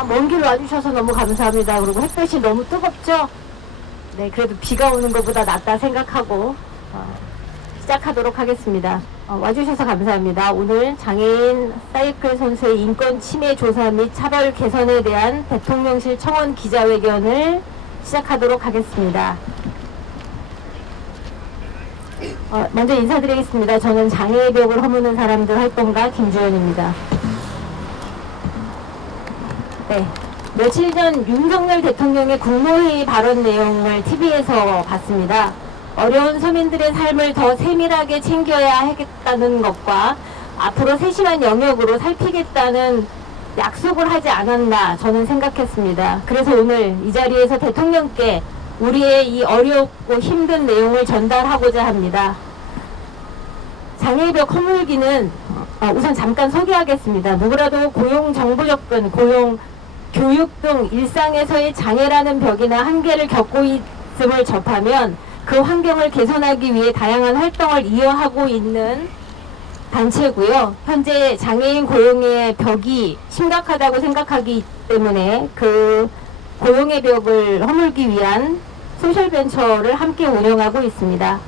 먼 길 와주셔서 너무 감사합니다. 그리고 햇볕이 너무 뜨겁죠? 네, 그래도 비가 오는 것보다 낫다 생각하고 시작하도록 하겠습니다. 와주셔서 감사합니다. 오늘 장애인 사이클 선수의 인권 침해 조사 및 차별 개선에 대한 대통령실 청원 기자회견을 시작하도록 하겠습니다. 먼저 인사드리겠습니다. 저는 장애의 벽을 허무는 사람들 활동가 김주연입니다. 네, 며칠 전 윤석열 대통령의 국무회의 발언 내용을 TV에서 봤습니다. 어려운 서민들의 삶을 더 세밀하게 챙겨야 하겠다는 것과 앞으로 세심한 영역으로 살피겠다는 약속을 하지 않았나 저는 생각했습니다. 그래서 오늘 이 자리에서 대통령께 우리의 이 어렵고 힘든 내용을 전달하고자 합니다. 장애의 벽 허물기는 우선 잠깐 소개하겠습니다. 누구라도 고용 정보 접근, 고용, 교육 등 일상에서의 장애라는 벽이나 한계를 겪고 있음을 접하면 그 환경을 개선하기 위해 다양한 활동을 이어하고 있는 단체고요. 현재 장애인 고용의 벽이 심각하다고 생각하기 때문에 그 고용의 벽을 허물기 위한 소셜벤처를 함께 운영하고 있습니다.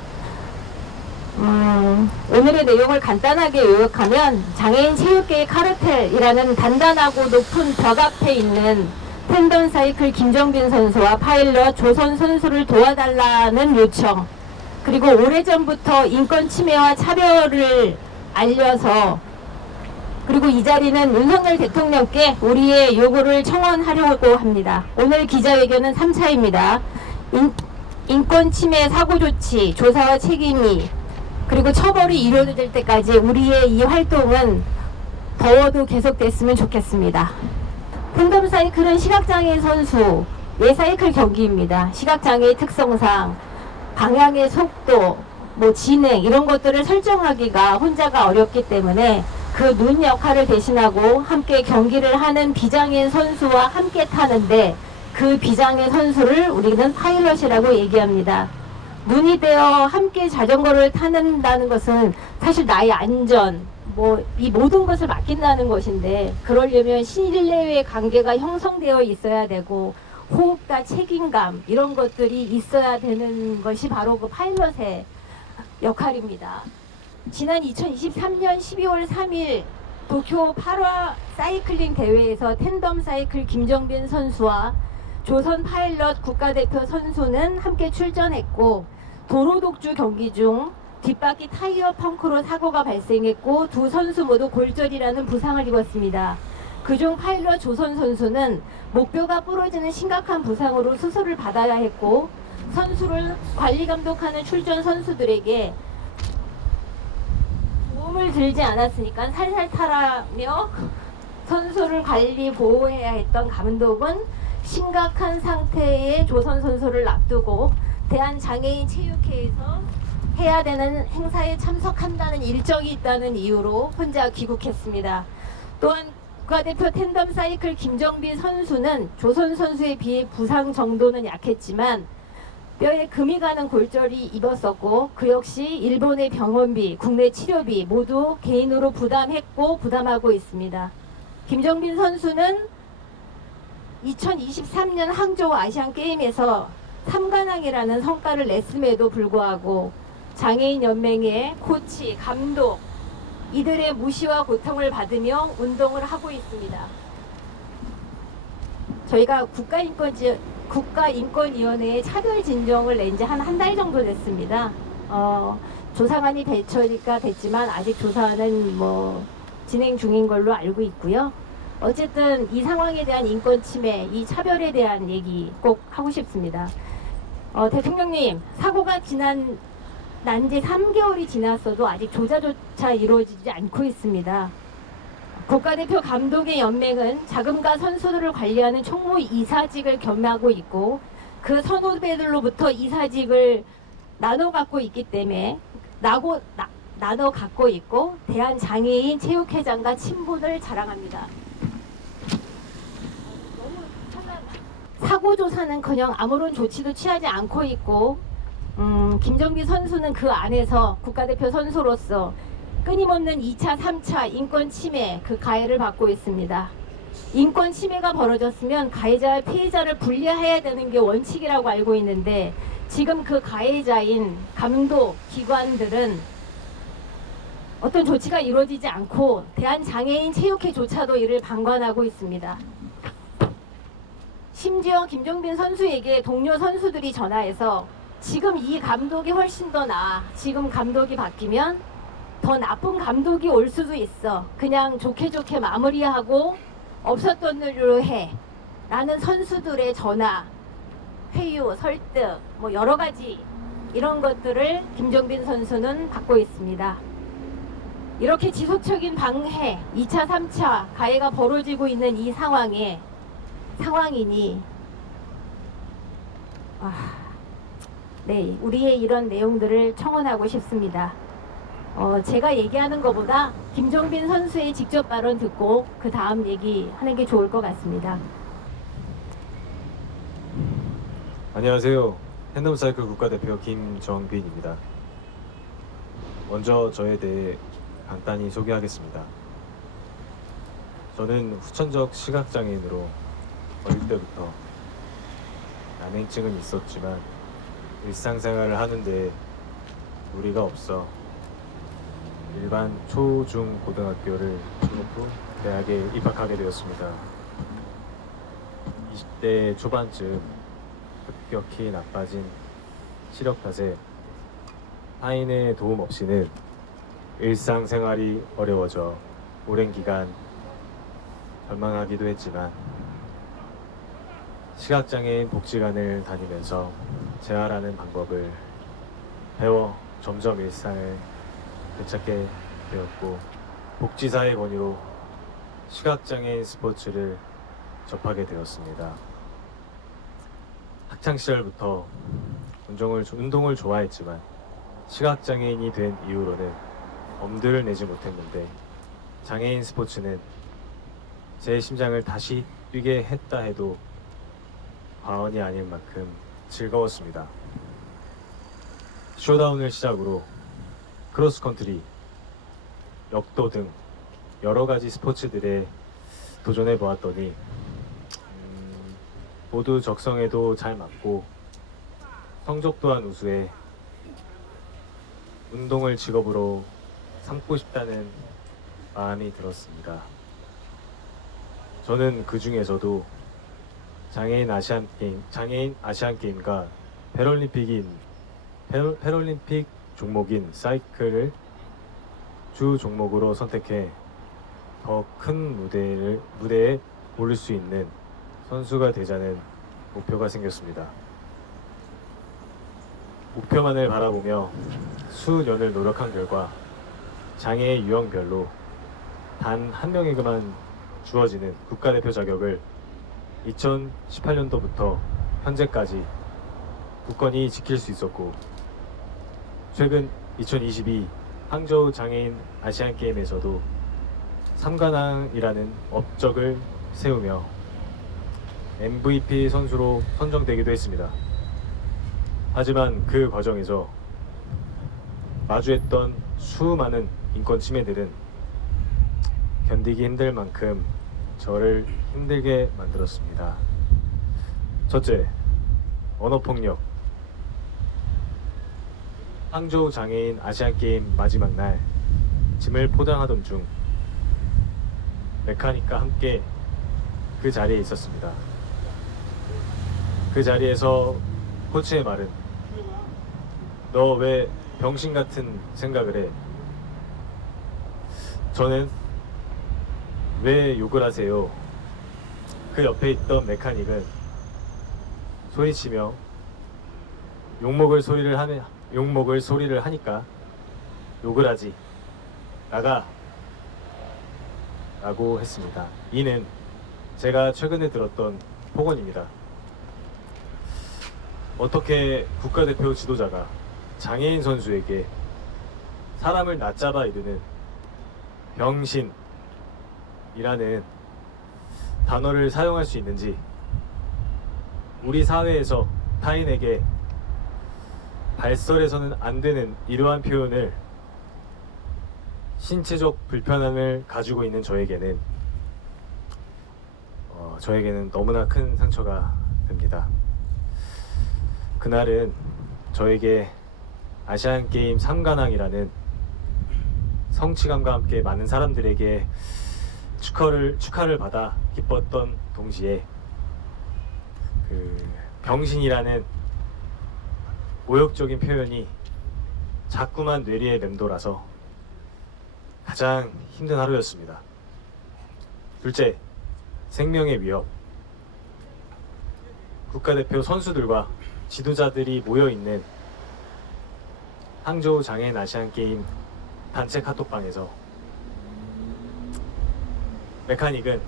오늘의 내용을 간단하게 요약하면 장애인 체육계의 카르텔이라는 단단하고 높은 벽 앞에 있는 텐덤 사이클 김정빈 선수와 파일럿 조선 선수를 도와달라는 요청, 그리고 오래전부터 인권 침해와 차별을 알려서, 그리고 이 자리는 윤석열 대통령께 우리의 요구를 청원하려고 합니다. 오늘 기자회견은 3차입니다. 인권 침해 사고 조치, 조사와 책임이, 그리고 처벌이 이루어질 때까지 우리의 이 활동은 더워도 계속됐으면 좋겠습니다. 텐덤 사이클은 시각장애 선수의 사이클 경기입니다. 시각장애의 특성상 방향의 속도, 진행 이런 것들을 설정하기가 혼자가 어렵기 때문에 그 눈 역할을 대신하고 함께 경기를 하는 비장애인 선수와 함께 타는데, 그 비장애 선수를 우리는 파일럿이라고 얘기합니다. 눈이 되어 함께 자전거를 타는다는 것은 사실 나의 안전, 이 모든 것을 맡긴다는 것인데, 그러려면 실내외 관계가 형성되어 있어야 되고 호흡과 책임감 이런 것들이 있어야 되는 것이 바로 그 파일럿의 역할입니다. 지난 2023년 12월 3일 도쿄 8화 사이클링 대회에서 텐덤 사이클 김정빈 선수와 조선 파일럿 국가대표 선수는 함께 출전했고, 도로 독주 경기 중 뒷바퀴 타이어 펑크로 사고가 발생했고 두 선수 모두 골절이라는 부상을 입었습니다. 그중 파일럿 조선 선수는 목뼈가 부러지는 심각한 부상으로 수술을 받아야 했고, 선수를 관리 감독하는 출전 선수들에게 도움을 들지 않았으니까 살살 타라며 선수를 관리 보호해야 했던 감독은 심각한 상태의 조선 선수를 놔두고 대한장애인 체육회에서 해야 되는 행사에 참석한다는 일정이 있다는 이유로 혼자 귀국했습니다. 또한 국가대표 텐덤 사이클 김정빈 선수는 조선 선수에 비해 부상 정도는 약했지만 뼈에 금이 가는 골절이 입었었고, 그 역시 일본의 병원비, 국내 치료비 모두 개인으로 부담했고 부담하고 있습니다. 김정빈 선수는 2023년 항저우 아시안게임에서 3관왕이라는 성과를 냈음에도 불구하고 장애인 연맹의 코치, 감독 이들의 무시와 고통을 받으며 운동을 하고 있습니다. 저희가 국가인권위원회에 차별진정을 낸 지 한 달 정도 됐습니다. 조사관이 대처가 됐지만 아직 조사는 진행 중인 걸로 알고 있고요. 어쨌든 이 상황에 대한 인권 침해, 이 차별에 대한 얘기 꼭 하고 싶습니다. 대통령님, 사고가 난 지 3개월이 지났어도 아직 조사조차 이루어지지 않고 있습니다. 국가대표 감독의 연맹은 자금과 선수들을 관리하는 총무 이사직을 겸하고 있고, 그 선후배들로부터 이사직을 나눠 갖고 있기 때문에 나눠 갖고 있고 대한장애인 체육회장과 친분을 자랑합니다. 사고 조사는커녕 아무런 조치도 취하지 않고 있고, 김정빈 선수는 그 안에서 국가대표 선수로서 끊임없는 2차, 3차 인권 침해 그 가해를 받고 있습니다. 인권 침해가 벌어졌으면 가해자와 피해자를 분리해야 되는 게 원칙이라고 알고 있는데 지금 그 가해자인 감독 기관들은 어떤 조치가 이루어지지 않고 대한장애인 체육회조차도 이를 방관하고 있습니다. 심지어 김종빈 선수에게 동료 선수들이 전화해서 지금 이 감독이 훨씬 더 나아. 지금 감독이 바뀌면 더 나쁜 감독이 올 수도 있어. 그냥 좋게 좋게 마무리하고 없었던 일로 해. 라는 선수들의 전화, 회유, 설득, 뭐 여러 가지 이런 것들을 김종빈 선수는 받고 있습니다. 이렇게 지속적인 방해, 2차, 3차 가해가 벌어지고 있는 이 상황이니 네, 우리의 이런 내용들을 청원하고 싶습니다. 제가 얘기하는 것보다 김종빈 선수의 직접 발언 듣고 그 다음 얘기하는 게 좋을 것 같습니다. 안녕하세요. 팬덤사이클 국가대표 김정빈입니다. 먼저 저에 대해 간단히 소개하겠습니다. 저는 후천적 시각장애인으로 어릴 때부터 난행증은 있었지만 일상생활을 하는데 무리가 없어 일반 초, 중, 고등학교를 졸업 후 대학에 입학하게 되었습니다. 20대 초반쯤 급격히 나빠진 시력 탓에 타인의 도움 없이는 일상생활이 어려워져 오랜 기간 절망하기도 했지만 시각장애인 복지관을 다니면서 재활하는 방법을 배워 점점 일상을 되찾게 되었고 복지사의 권유로 시각장애인 스포츠를 접하게 되었습니다. 학창시절부터 운동을 좋아했지만 시각장애인이 된 이후로는 엄두를 내지 못했는데 장애인 스포츠는 제 심장을 다시 뛰게 했다 해도 과언이 아닐 만큼 즐거웠습니다. 쇼다운을 시작으로 크로스컨트리, 역도 등 여러 가지 스포츠들에 도전해 보았더니 모두 적성에도 잘 맞고 성적 또한 우수해 운동을 직업으로 삼고 싶다는 마음이 들었습니다. 저는 그 중에서도 장애인 아시안게임과 패럴림픽 종목인 사이클을 주 종목으로 선택해 더 큰 무대에 오를 수 있는 선수가 되자는 목표가 생겼습니다. 목표만을 바라보며 수년을 노력한 결과 장애의 유형별로 단 한 명에게만 주어지는 국가대표 자격을 2018년도부터 현재까지 굳건히 지킬 수 있었고 최근 2022 항저우 장애인 아시안게임에서도 3관왕이라는 업적을 세우며 MVP 선수로 선정되기도 했습니다. 하지만 그 과정에서 마주했던 수많은 인권 침해들은 견디기 힘들 만큼 저를 힘들게 만들었습니다. 첫째, 언어폭력. 항저우 장애인 아시안게임 마지막 날 짐을 포장하던 중 메카닉과 함께 그 자리에 있었습니다. 그 자리에서 코치의 말은 너 왜 병신 같은 생각을 해? 저는 왜 욕을 하세요? 그 옆에 있던 메카닉은 소리치며 욕먹을 소리를 하니까 욕을 하지 나가 라고 했습니다. 이는 제가 최근에 들었던 폭언입니다. 어떻게 국가대표 지도자가 장애인 선수에게 사람을 낮잡아 이르는 병신이라는 단어를 사용할 수 있는지, 우리 사회에서 타인에게 발설해서는 안 되는 이러한 표현을 신체적 불편함을 가지고 있는 저에게는 저에게는 너무나 큰 상처가 됩니다. 그날은 저에게 아시안게임 3관왕이라는 성취감과 함께 많은 사람들에게 축하를 받아 기뻤던 동시에 그 병신이라는 모욕적인 표현이 자꾸만 뇌리에 맴돌아서 가장 힘든 하루였습니다. 둘째, 생명의 위협. 국가대표 선수들과 지도자들이 모여있는 항저우 장애인 아시안게임 단체 카톡방에서 메카닉은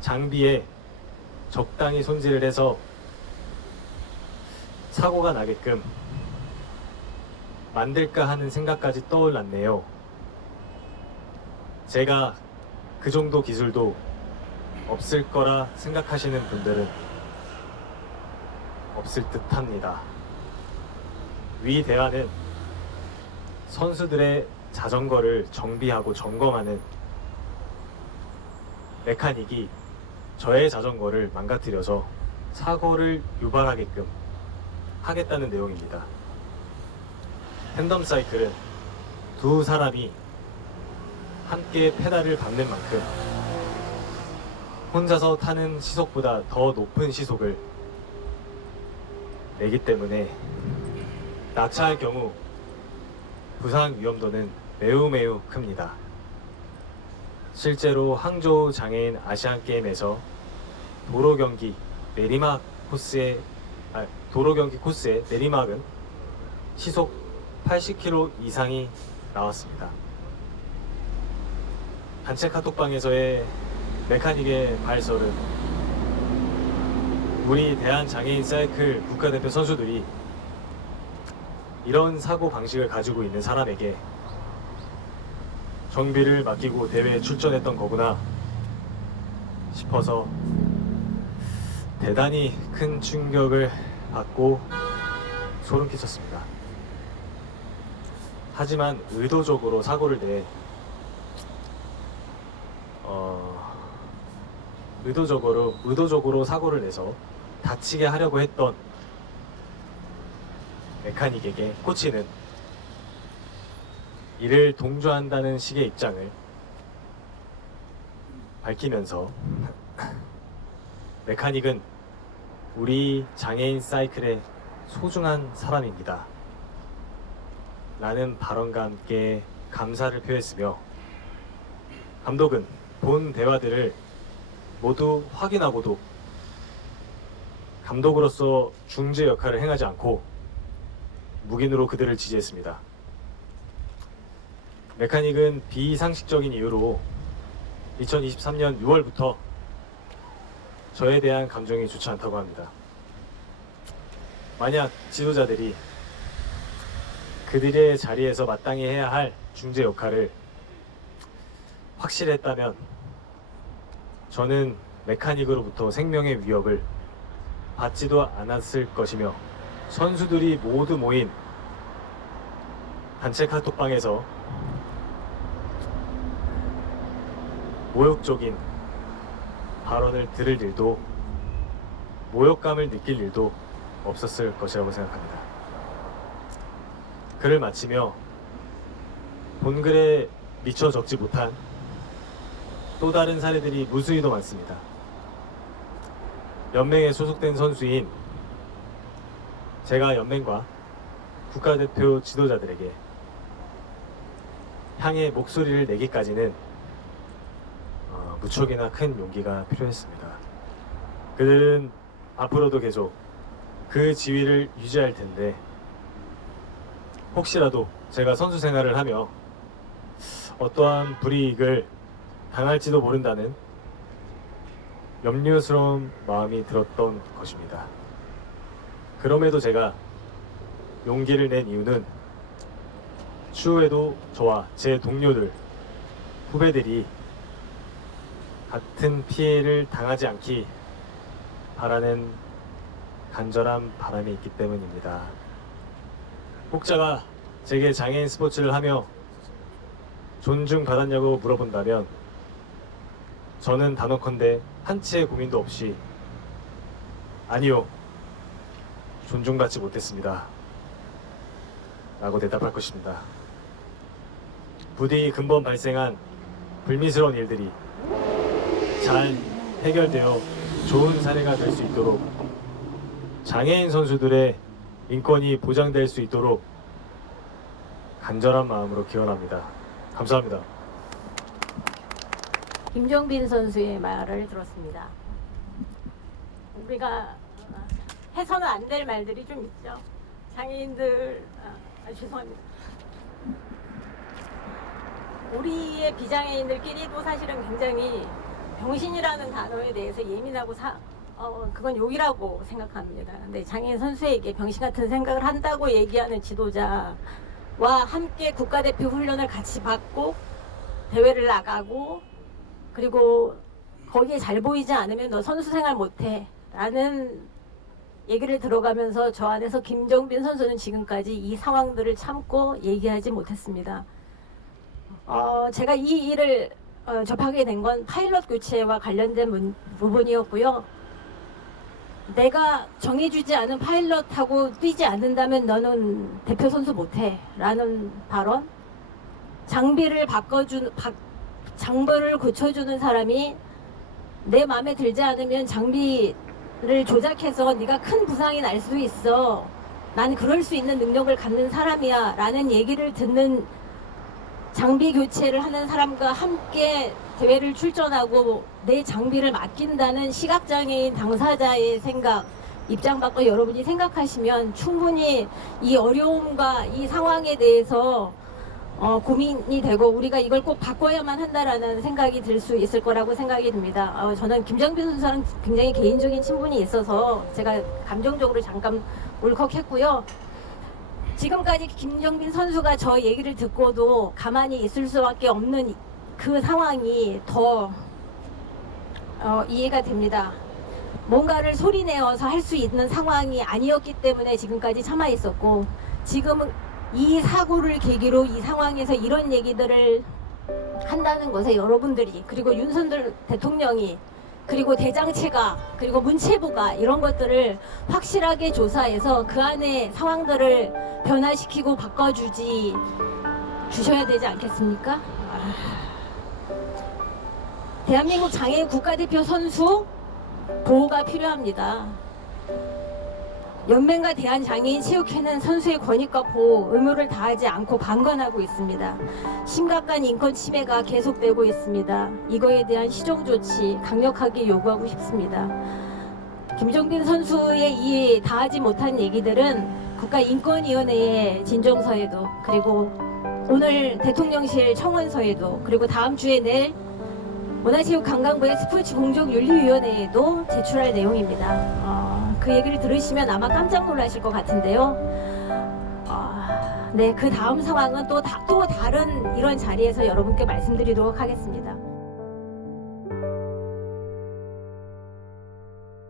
장비에 적당히 손질을 해서 사고가 나게끔 만들까 하는 생각까지 떠올랐네요. 제가 그 정도 기술도 없을 거라 생각하시는 분들은 없을 듯 합니다. 위 대화는 선수들의 자전거를 정비하고 점검하는 메카닉이 저의 자전거를 망가뜨려서 사고를 유발하게끔 하겠다는 내용입니다. 팬덤 사이클은 두 사람이 함께 페달을 밟는 만큼 혼자서 타는 시속보다 더 높은 시속을 내기 때문에 낙차할 경우 부상 위험도는 매우 큽니다. 실제로 항저우 장애인 아시안게임에서 도로 경기 코스의 내리막은 시속 80km 이상이 나왔습니다. 단체 카톡방에서의 메카닉의 발설은 우리 대한장애인 사이클 국가대표 선수들이 이런 사고 방식을 가지고 있는 사람에게 정비를 맡기고 대회에 출전했던 거구나 싶어서 대단히 큰 충격을 받고 소름 끼쳤습니다. 하지만 의도적으로 사고를 내 의도적으로 사고를 내서 다치게 하려고 했던 메카닉에게 코치는 이를 동조한다는 식의 입장을 밝히면서 메카닉은 우리 장애인 사이클의 소중한 사람입니다 라는 발언과 함께 감사를 표했으며 감독은 본 대화들을 모두 확인하고도 감독으로서 중재 역할을 행하지 않고 묵인으로 그들을 지지했습니다. 메카닉은 비상식적인 이유로 2023년 6월부터 저에 대한 감정이 좋지 않다고 합니다. 만약 지도자들이 그들의 자리에서 마땅히 해야 할 중재 역할을 확실했다면 저는 메카닉으로부터 생명의 위협을 받지도 않았을 것이며 선수들이 모두 모인 단체 카톡방에서 모욕적인 발언을 들을 일도 모욕감을 느낄 일도 없었을 것이라고 생각합니다. 글을 마치며 본글에 미처 적지 못한 또 다른 사례들이 무수히도 많습니다. 연맹에 소속된 선수인 제가 연맹과 국가대표 지도자들에게 향해 목소리를 내기까지는 무척이나 큰 용기가 필요했습니다. 그들은 앞으로도 계속 그 지위를 유지할 텐데 혹시라도 제가 선수 생활을 하며 어떠한 불이익을 당할지도 모른다는 염려스러운 마음이 들었던 것입니다. 그럼에도 제가 용기를 낸 이유는 추후에도 저와 제 동료들, 후배들이 같은 피해를 당하지 않기 바라는 간절한 바람이 있기 때문입니다. 혹자가 제게 장애인 스포츠를 하며 존중받았냐고 물어본다면 저는 단언컨대 한치의 고민도 없이 아니요, 존중받지 못했습니다 라고 대답할 것입니다. 부디 근본 발생한 불미스러운 일들이 잘 해결되어 좋은 사례가 될 수 있도록, 장애인 선수들의 인권이 보장될 수 있도록 간절한 마음으로 기원합니다. 감사합니다. 김정빈 선수의 말을 들었습니다. 우리가 해서는 안 될 말들이 좀 있죠. 장애인들, 죄송합니다. 우리의 비장애인들끼리도 사실은 굉장히 병신이라는 단어에 대해서 예민하고 그건 욕이라고 생각합니다. 근데 장애인 선수에게 병신 같은 생각을 한다고 얘기하는 지도자와 함께 국가대표 훈련을 같이 받고 대회를 나가고, 그리고 거기에 잘 보이지 않으면 너 선수 생활 못해 라는 얘기를 들어가면서 저 안에서 김정빈 선수는 지금까지 이 상황들을 참고 얘기하지 못했습니다. 제가 이 일을 접하게 된 건 파일럿 교체와 관련된 부분이었고요. 내가 정해주지 않은 파일럿하고 뛰지 않는다면 너는 대표 선수 못해 라는 발언, 장비를 장비를 고쳐주는 사람이 내 마음에 들지 않으면 장비를 조작해서 네가 큰 부상이 날 수도 있어, 나는 그럴 수 있는 능력을 갖는 사람이야 라는 얘기를 듣는, 장비 교체를 하는 사람과 함께 대회를 출전하고 내 장비를 맡긴다는 시각장애인 당사자의 생각, 입장 바꿔 여러분이 생각하시면 충분히 이 어려움과 이 상황에 대해서 고민이 되고 우리가 이걸 꼭 바꿔야만 한다라는 생각이 들 수 있을 거라고 생각이 듭니다. 저는 김정빈 선수랑 굉장히 개인적인 친분이 있어서 제가 감정적으로 잠깐 울컥했고요. 지금까지 김정빈 선수가 저 얘기를 듣고도 가만히 있을 수밖에 없는 그 상황이 더 이해가 됩니다. 뭔가를 소리내어서 할 수 있는 상황이 아니었기 때문에 지금까지 참아 있었고, 지금은 이 사고를 계기로 이 상황에서 이런 얘기들을 한다는 것에 여러분들이, 그리고 윤석열 대통령이, 그리고 대장체가, 그리고 문체부가 이런 것들을 확실하게 조사해서 그 안에 상황들을 변화시키고 주셔야 되지 않겠습니까? 대한민국 장애인 국가대표 선수 보호가 필요합니다. 연맹과 대한장애인체육회는 선수의 권익과 보호, 의무를 다하지 않고 방관하고 있습니다. 심각한 인권 침해가 계속되고 있습니다. 이거에 대한 시정 조치 강력하게 요구하고 싶습니다. 김정빈 선수의 이 다하지 못한 얘기들은 국가인권위원회의 진정서에도, 그리고 오늘 대통령실 청원서에도, 그리고 다음 주에 낼 문화체육관광부의 스포츠 공정윤리위원회에도 제출할 내용입니다. 그 얘기를 들으시면 아마 깜짝 놀라실 것 같은데요. 네, 그 다음 상황은 또 다른 이런 자리에서 여러분께 말씀드리도록 하겠습니다.